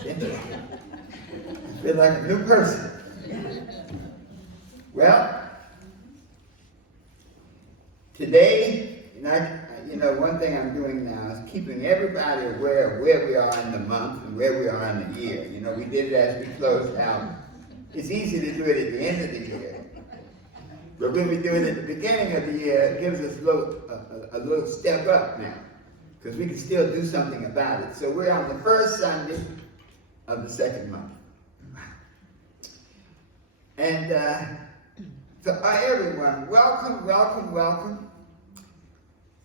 I feel like a new person. Well, today, one thing I'm doing now is keeping everybody aware of where we are in the month and where we are in the year. We did it as we closed out. It's easy to do it at the end of the year. But when we do it at the beginning of the year, it gives us a little step up now, because we can still do something about it. So we're on the first Sunday of the second month. And so everyone, welcome, welcome, welcome.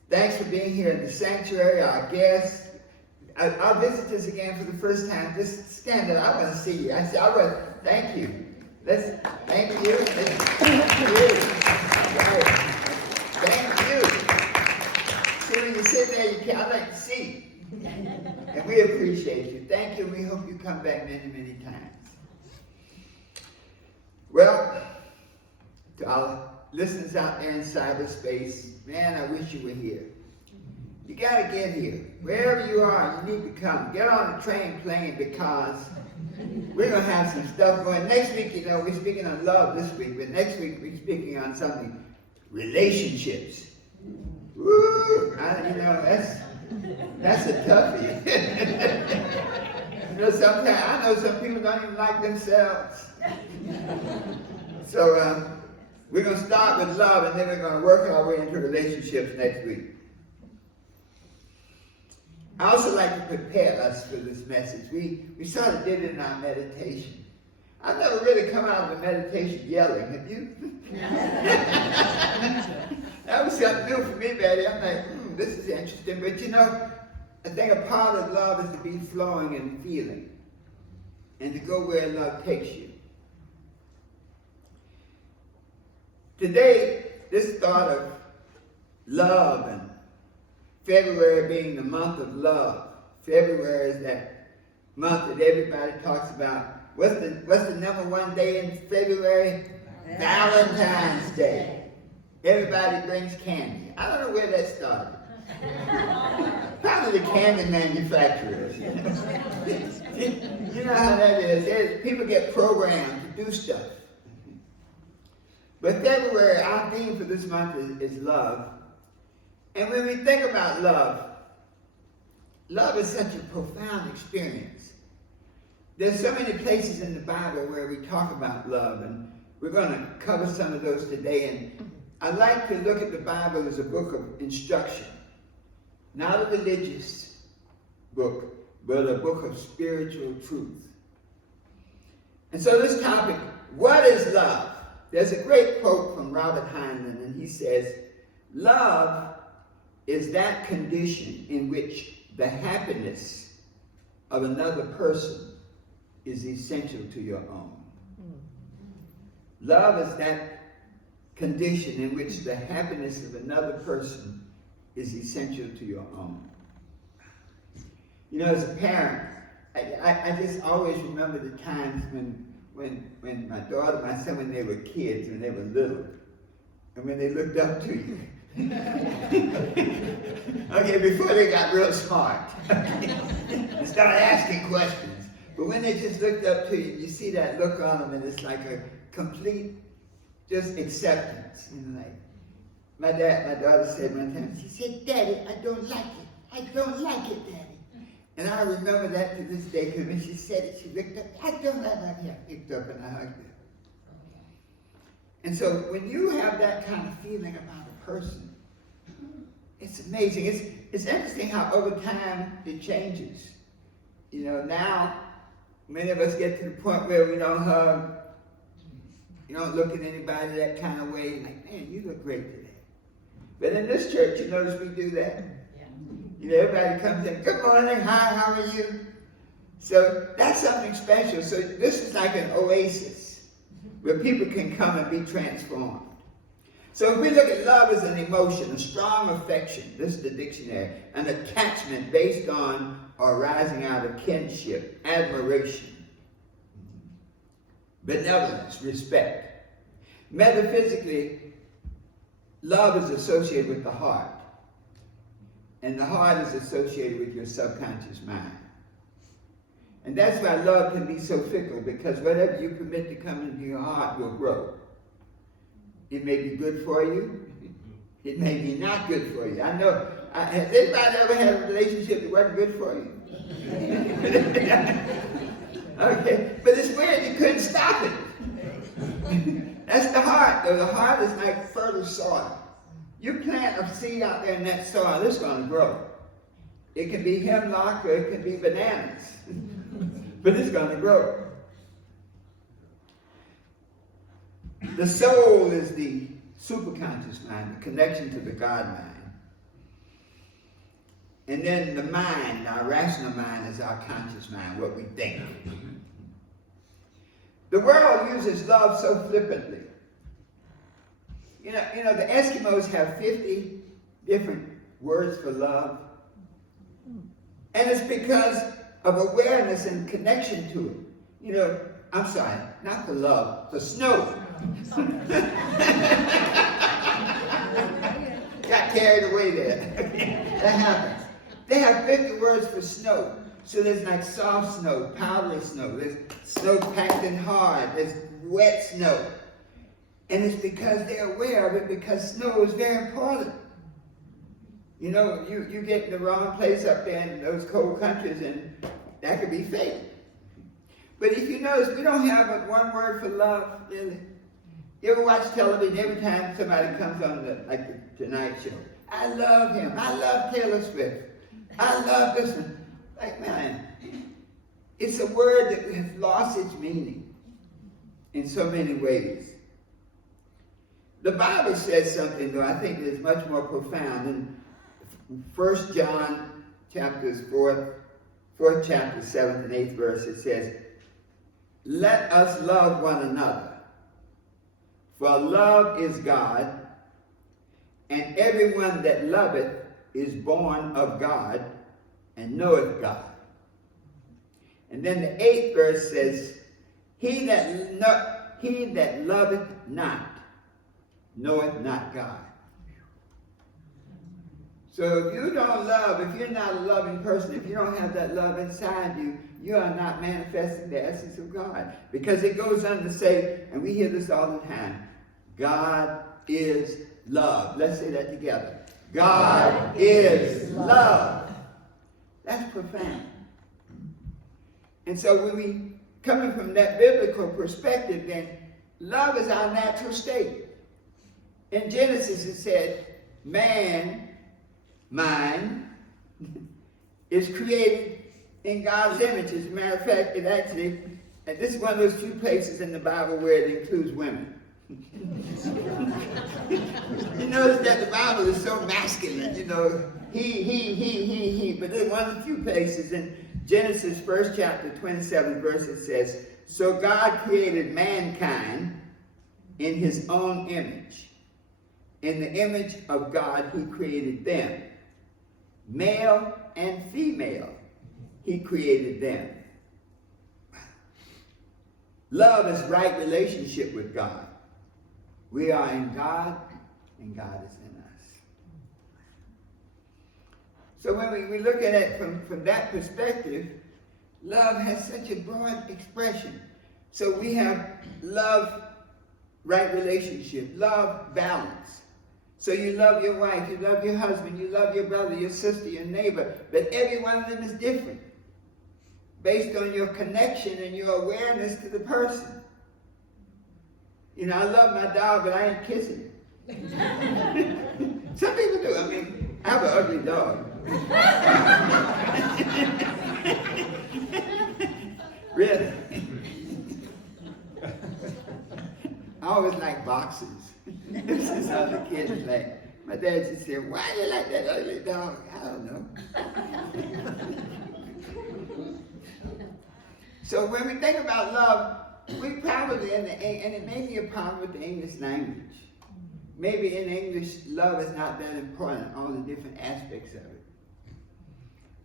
Thanks for being here in the sanctuary, our guests, our visitors again for the first time. Just stand up. I want to see you. Thank you. Thank you. Thank you. See, when you sit there, I like to see. And we appreciate you. Thank you. We hope you come back many, many times. Well, to our listeners out there in cyberspace, man, I wish you were here. You got to get here. Wherever you are, you need to come. Get on the train plane, because we're going to have some stuff going. Next week, we're speaking on love this week, but next week we're speaking on something, relationships. Woo! That's a toughie. Sometimes I know some people don't even like themselves. So we're going to start with love, and then we're going to work our way into relationships next week. I also like to prepare us for this message. We sort of did it in our meditation. I've never really come out of the meditation yelling. Have you? That was something new for me, Betty. I'm like, this is interesting. But I think a part of love is to be flowing and feeling, and to go where love takes you. Today, this thought of love and February being the month of love. February is that month that everybody talks about. What's the number one day in February? Valentine's Day. Everybody brings candy. I don't know where that started. Probably the candy manufacturers. You know how that is. People get programmed to do stuff. But February, our theme for this month is love. And when we think about love is such a profound experience. There's so many places in the Bible where we talk about love, and we're going to cover some of those today. And I like to look at the Bible as a book of instruction, not a religious book, but a book of spiritual truth. And so this topic, what is love? There's a great quote from Robert Heinlein, and he says, love is that condition in which the happiness of another person is essential to your own. Love is that condition in which the happiness of another person is essential to your own. As a parent, I just always remember the times when my daughter, my son, when they were kids, when they were little, and when they looked up to you. Okay, before they got real smart and started asking questions. But when they just looked up to you, you see that look on them, and it's like a complete just acceptance. My daughter said one time, she said, "Daddy, I don't like it. I don't like it, Daddy." And I remember that to this day, because when she said it, she looked up, "I don't like it." I picked up and I hugged her. And so when you have that kind of feeling about a person, it's amazing. It's interesting how over time it changes. Now many of us get to the point where we don't hug, you don't look at anybody that kind of way, like, man, you look great today. But in this church, you notice we do that. Everybody comes in, good morning, hi, how are you? So that's something special. So this is like an oasis where people can come and be transformed. So if we look at love as an emotion, a strong affection, this is the dictionary, an attachment based on or arising out of kinship, admiration, benevolence, respect. Metaphysically, love is associated with the heart. And the heart is associated with your subconscious mind. And that's why love can be so fickle, because whatever you permit to come into your heart will grow. It may be good for you. It may be not good for you. I know. Has anybody ever had a relationship that wasn't good for you? Okay. But it's weird. You couldn't stop it. That's the heart, though. The heart is like fertile soil. You plant a seed out there in that soil, it's going to grow. It can be hemlock or it can be bananas. But it's going to grow. The soul is the superconscious mind, the connection to the God mind. And then the mind, our rational mind, is our conscious mind, what we think. The world uses love so flippantly. You know, the Eskimos have 50 different words for love. And it's because of awareness and connection to it. You know, I'm sorry, not for love, for snow. Got carried away there. That happens. They have 50 words for snow. So there's like soft snow, powdery snow, there's snow packed in hard, there's wet snow. And it's because they're aware of it, because snow is very important. You know, you get in the wrong place up there in those cold countries and that could be fatal. But if you notice, we don't have but one word for love, really. You ever watch television? Every time somebody comes on the Tonight Show, I love him, I love Taylor Swift, I love this one. Like, man, it's a word that has lost its meaning in so many ways. The Bible says something, though, I think is much more profound. In 1 John chapters 4th chapter, 7th and 8th verse, it says, let us love one another, for love is God, and everyone that loveth is born of God, and knoweth God. And then the 8th verse says, he that loveth not, knoweth not God. So if you don't love, if you're not a loving person, if you don't have that love inside you, you are not manifesting the essence of God. Because it goes on to say, and we hear this all the time, God is love. Let's say that together. God is love. That's profound. And so when we, coming from that biblical perspective, then love is our natural state. In Genesis it said, mind, is created in God's image. As a matter of fact, it actually, and this is one of those few places in the Bible where it includes women. You notice that the Bible is so masculine, you know, he, but there's one of the few places in Genesis 1st chapter 27th verse it says, so God created mankind in his own image. In the image of God he created them. Male and female he created them. Love is right relationship with God. We are in God, and God is in us. So when we look at it from that perspective, love has such a broad expression. So we have love, right relationship, love, balance. So you love your wife, you love your husband, you love your brother, your sister, your neighbor, but every one of them is different based on your connection and your awareness to the person. You know, I love my dog, but I ain't kissing him. Some people do. I mean, I have an ugly dog. Really. I always like boxers. Since I was a kid, it's like, my dad just said, why do you like that ugly dog? I don't know. So when we think about love, we probably, and it may be a problem with the English language. Maybe in English, love is not that important, all the different aspects of it.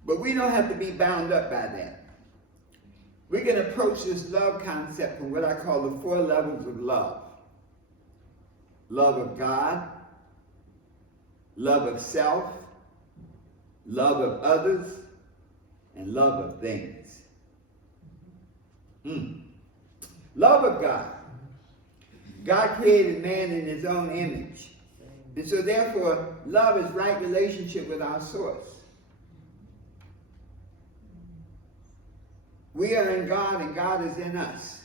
But we don't have to be bound up by that. We can approach this love concept from what I call the 4 levels of love. Love of God, love of self, love of others, and love of things. Love of God. God created man in his own image. And so therefore, love is right relationship with our source. We are in God and God is in us.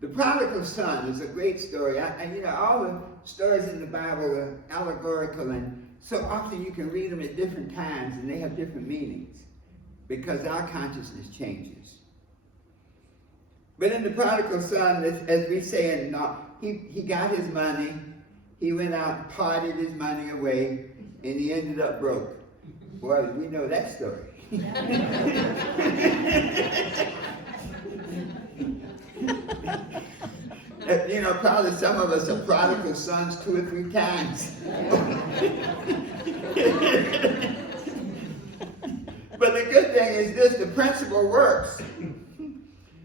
The prodigal son is a great story. All the stories in the Bible are allegorical, and so often you can read them at different times and they have different meanings because our consciousness changes. But in the prodigal son, as we say, he got his money, he went out and parted his money away, and he ended up broke. Boy, we know that story. Probably some of us are prodigal sons 2 or 3 times. But the good thing is this, the principle works.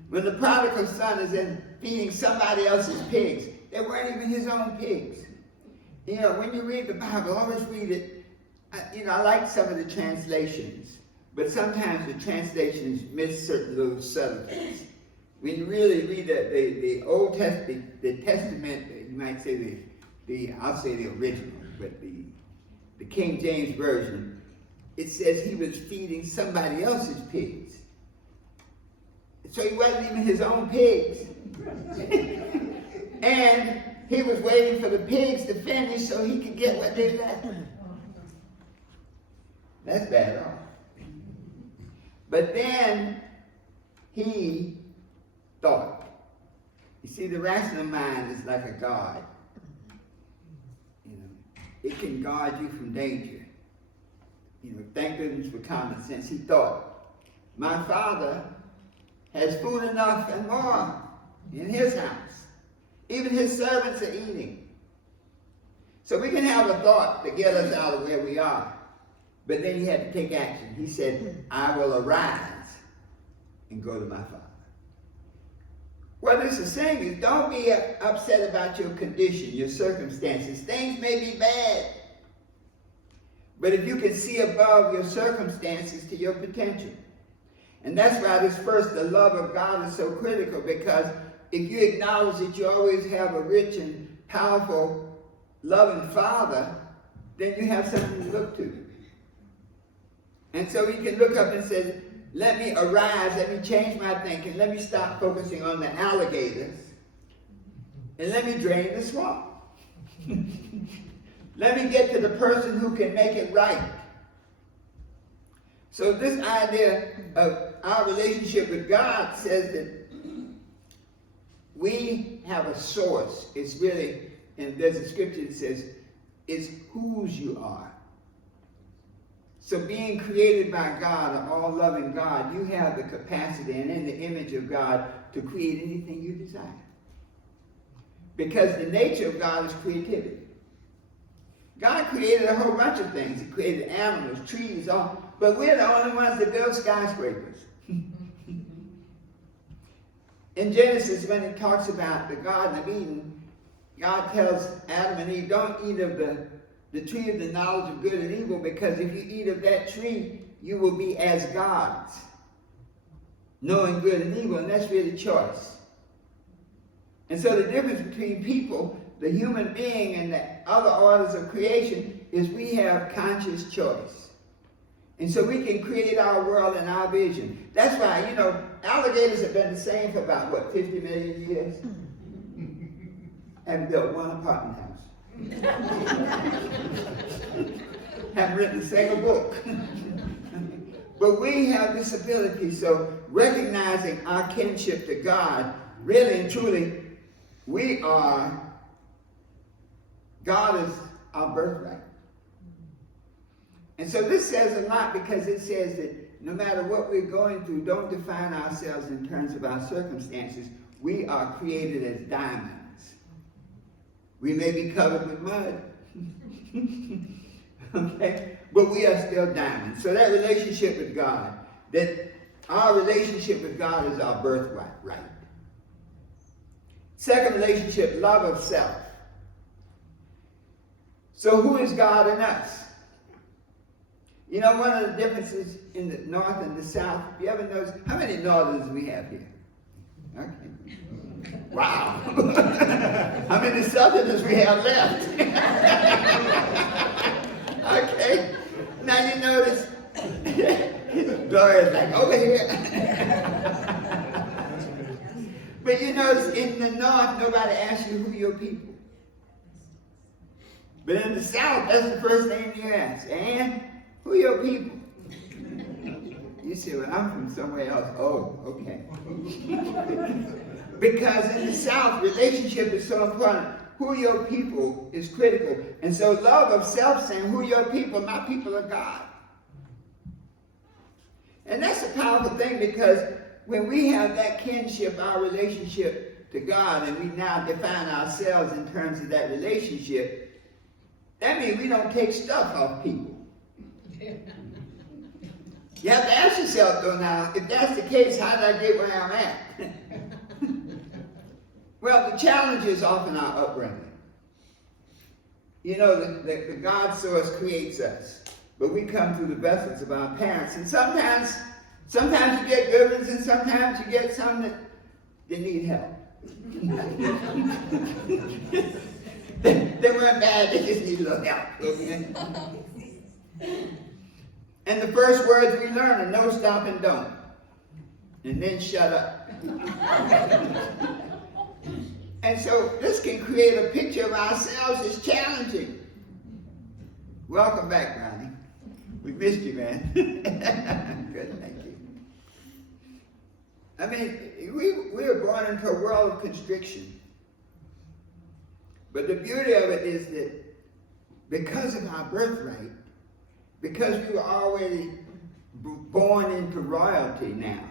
When the prodigal son is in feeding somebody else's pigs, they weren't even his own pigs. When you read the Bible, always read it. I like some of the translations, but sometimes the translations miss certain little subtleties. When you really read the Old Testament, the Testament, you might say I'll say the original, but the King James Version, it says he was feeding somebody else's pigs. So he wasn't even his own pigs. And he was waiting for the pigs to finish so he could get what they left. That's bad off. But then he thought. You see, the rational mind is like a guard. It can guard you from danger. Thank goodness for common sense. He thought, my father has food enough and more in his house. Even his servants are eating. So we can have a thought to get us out of where we are. But then he had to take action. He said, I will arise and go to my father. What this is saying is don't be upset about your condition, your circumstances. Things may be bad. But if you can see above your circumstances to your potential. And that's why this first, the love of God, is so critical, because if you acknowledge that you always have a rich and powerful, loving Father, then you have something to look to. And so he can look up and say, let me arise, let me change my thinking, let me stop focusing on the alligators, and let me drain the swamp. Let me get to the person who can make it right. So this idea of our relationship with God says that we have a source. It's really, and there's a scripture that says, it's whose you are. So being created by God, an all-loving God, you have the capacity and in the image of God to create anything you desire. Because the nature of God is creativity. God created a whole bunch of things. He created animals, trees, all, but we're the only ones that build skyscrapers. In Genesis, when it talks about the Garden of Eden, God tells Adam and Eve, don't eat of the tree of the knowledge of good and evil, because if you eat of that tree, you will be as gods, knowing good and evil, and that's really choice. And so the difference between people, the human being, and the other orders of creation is we have conscious choice. And so we can create our world and our vision. That's why, alligators have been the same for about, 50 million years? Haven't built one apartment house. Haven't written a single book. But we have this ability, so recognizing our kinship to God, really and truly, God is our birthright. And so this says a lot, because it says that no matter what we're going through, don't define ourselves in terms of our circumstances. We are created as diamonds. We may be covered with mud. Okay? But we are still diamonds. So that relationship with God, that our relationship with God is our birthright. Right? Second relationship, love of self. So who is God in us? One of the differences in the North and the South, if you ever notice, how many Northerners we have here? Okay. Wow. How many Southerners we have left? Okay. Now you notice, Gloria's like, over here. But you notice in the North, nobody asks you who your people. But in the South, that's the first thing you ask. And who your people? You say, well, I'm from somewhere else. Oh, okay. Because in the South, relationship is so important. Who your people is critical. And so love of self saying, who your people? My people are God. And that's a powerful thing, because when we have that kinship, our relationship to God, and we now define ourselves in terms of that relationship, that means we don't take stuff off people. You have to ask yourself, though, now, if that's the case, how did I get where I'm at? Well, the challenge is often our upbringing. You know, the God source creates us, but we come through the vessels of our parents. And sometimes you get good ones, and sometimes you get some that need help. They weren't bad, they just need a little help. Okay? And the first words we learn are no, stop, and don't. And then shut up. And so this can create a picture of ourselves as challenging. Welcome back, Ronnie. We missed you, man. Good, thank you. I mean, we were born into a world of constriction. But the beauty of it is that because of our birthright, because we were already born into royalty now,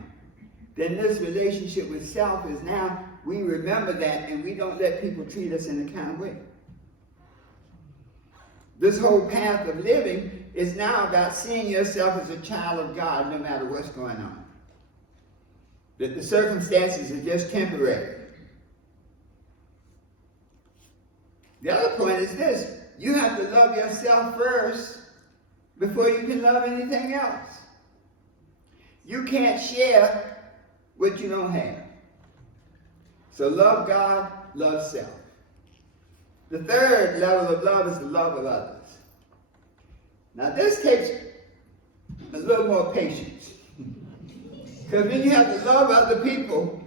then this relationship with self is now, we remember that, and we don't let people treat us in a kind of way. This whole path of living is now about seeing yourself as a child of God no matter what's going on. That the circumstances are just temporary. The other point is this: you have to love yourself first before you can love anything else. You can't share what you don't have. So love God, love self. The third level of love is the love of others. Now this takes a little more patience. Because when you have to love other people,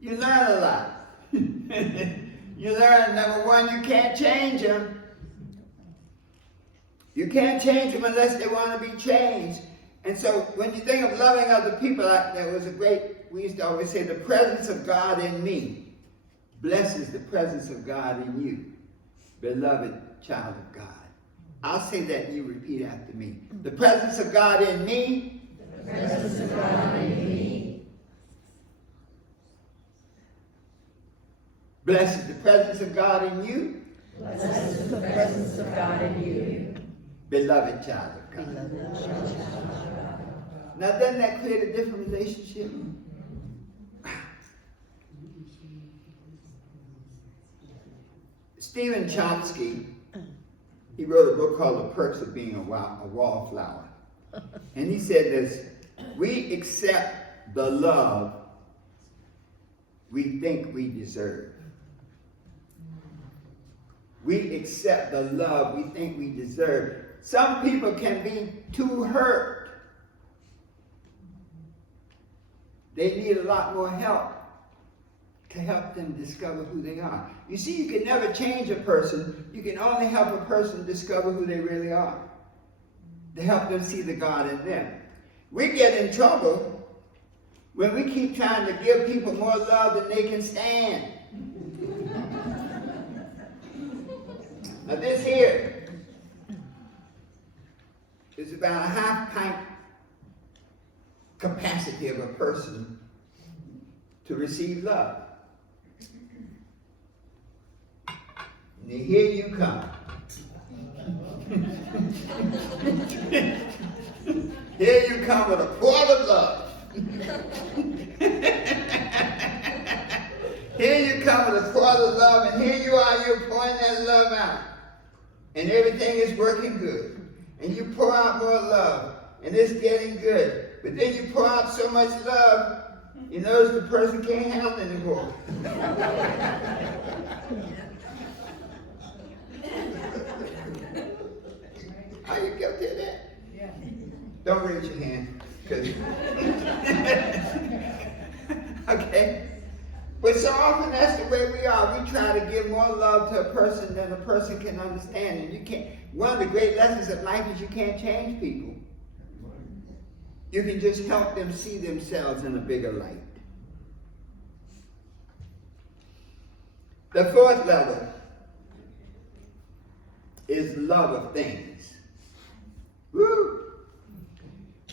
you learn a lot. You learn, number one, you can't change them. You can't change them unless they want to be changed. And so when you think of loving other people, there was we used to always say, the presence of God in me blesses the presence of God in you, beloved child of God. I'll say that and you repeat after me. The presence of God in me. The presence of God in me. Blesses the presence of God in you. Blesses the presence of God in you. Beloved child of God. Beloved child of God. Now doesn't that create a different relationship? Stephen Chomsky, he wrote a book called The Perks of Being a Wallflower. And he said this: we accept the love we think we deserve. We accept the love we think we deserve. Some people can be too hurt. They need a lot more help to help them discover who they are. You see, you can never change a person. You can only help a person discover who they really are, to help them see the God in them. We get in trouble when we keep trying to give people more love than they can stand. Now this here is about a half-pint capacity of a person to receive love. And here you come. Here you come with a quart of love. Here you come with a quart of love, and here you are, you're pouring that love out. And everything is working good. And you pour out more love, and it's getting good. But then you pour out so much love You notice the person can't handle it anymore. Are you guilty of that? Yeah. Don't raise your hand. Okay? But so often that's the way we are. We try to give more love to a person than a person can understand. And you can't. One of the great lessons of life is you can't change people. You can just help them see themselves in a bigger light. The fourth level is love of things. Woo!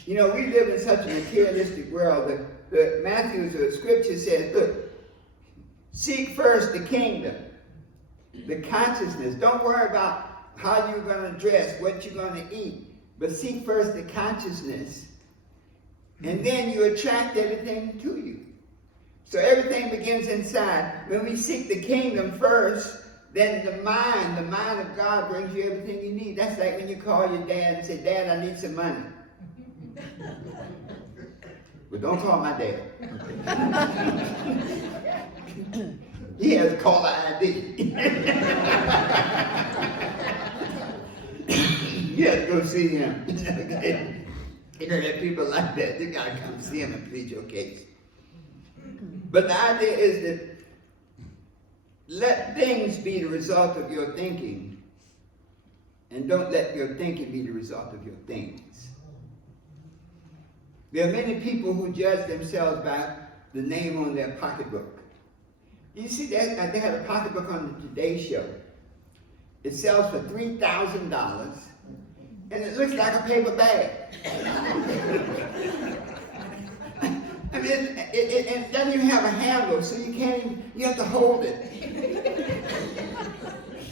You know, we live in such a materialistic world that Matthew's scripture says, look, seek first the kingdom, the consciousness. Don't worry about how you're going to dress, what you're going to eat, but seek first the consciousness. And then you attract everything to you. So everything begins inside. When we seek the kingdom first, then the mind of God brings you everything you need. That's like when you call your dad and say, Dad, I need some money. But don't call my dad. He has caller ID. You have to go see him. Okay? You know, there are people like that. You gotta come see him and plead your case. But the idea is that let things be the result of your thinking, and don't let your thinking be the result of your things. There are many people who judge themselves by the name on their pocketbook. You see that? They had a pocketbook on the Today Show. It sells for $3,000, and it looks like a paper bag. I mean, it doesn't even have a handle, so you can't even, you have to hold it.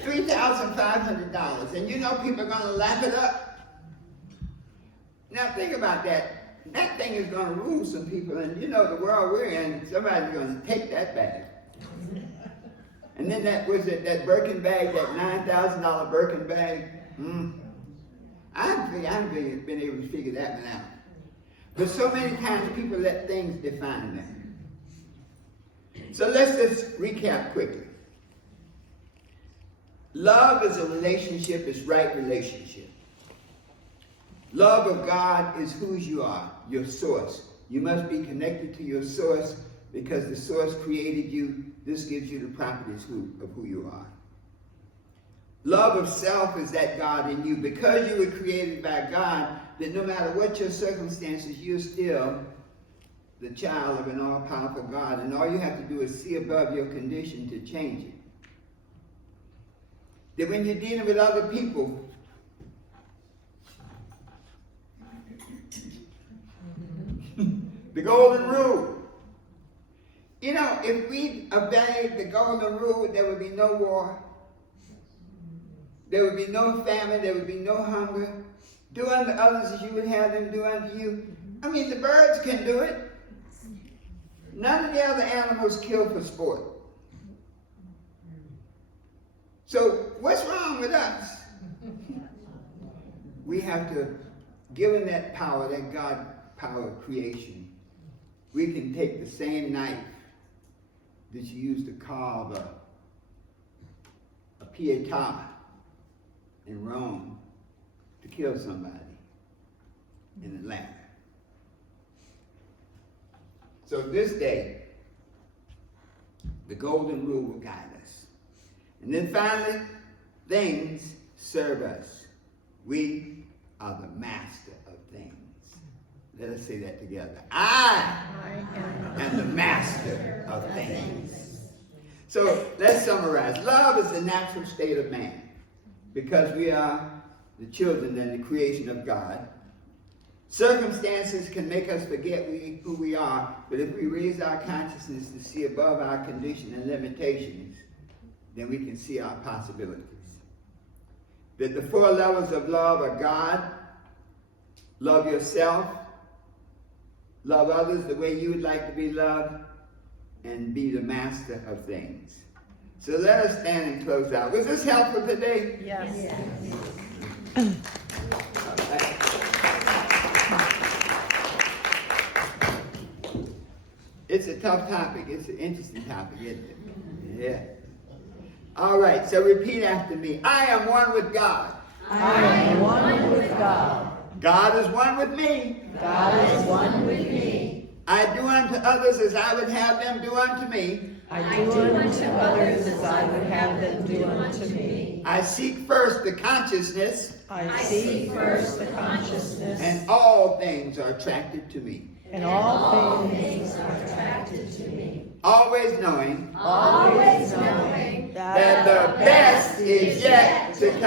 $3,500, and you know people are going to lap it up. Now think about that. That thing is going to rule some people, and you know the world we're in, somebody's going to take that bag. And then that Birkin bag, that $9,000 Birkin bag. I've been able to figure that one out. But so many times people let things define them. So let's just recap quickly. Love is a relationship, it's right relationship. Love of God is who you are, your source. You must be connected to your source because the source created you. This gives you the properties of who you are. Love of self is that God in you. Because you were created by God, that no matter what your circumstances, you're still the child of an all-powerful God. And all you have to do is see above your condition to change it. That when you're dealing with other people, the golden rule. You know, if we obeyed the golden rule, there would be no war. There would be no famine. There would be no hunger. Do unto others as you would have them do unto you. I mean, the birds can do it. None of the other animals kill for sport. So what's wrong with us? We have to, given that power, that God power of creation, we can take the same knife that you used to carve a pietà in Rome to kill somebody in Atlanta. So this day, the golden rule will guide us. And then finally, things serve us. We are the master of things. Let us say that together. I am the master of things. So let's summarize. Love is the natural state of man because we are the children and the creation of God. Circumstances can make us forget who we are, but if we raise our consciousness to see above our condition and limitations, then we can see our possibilities. That the 4 levels of love are God, love yourself, love others the way you would like to be loved, and be the master of things. So let us stand and close out. Was this helpful today? Yes. It's a tough topic. It's an interesting topic, isn't it? Yeah. All right, so repeat after me. I am one with God. I am one with God. God is one with me. God is one with me. I do unto others as I would have them do unto me. I do unto others as I would have them do unto me. I seek first the consciousness, I seek first the consciousness, and all things are attracted to me. and all things are attracted to me. Always knowing Always knowing that the best is yet to come.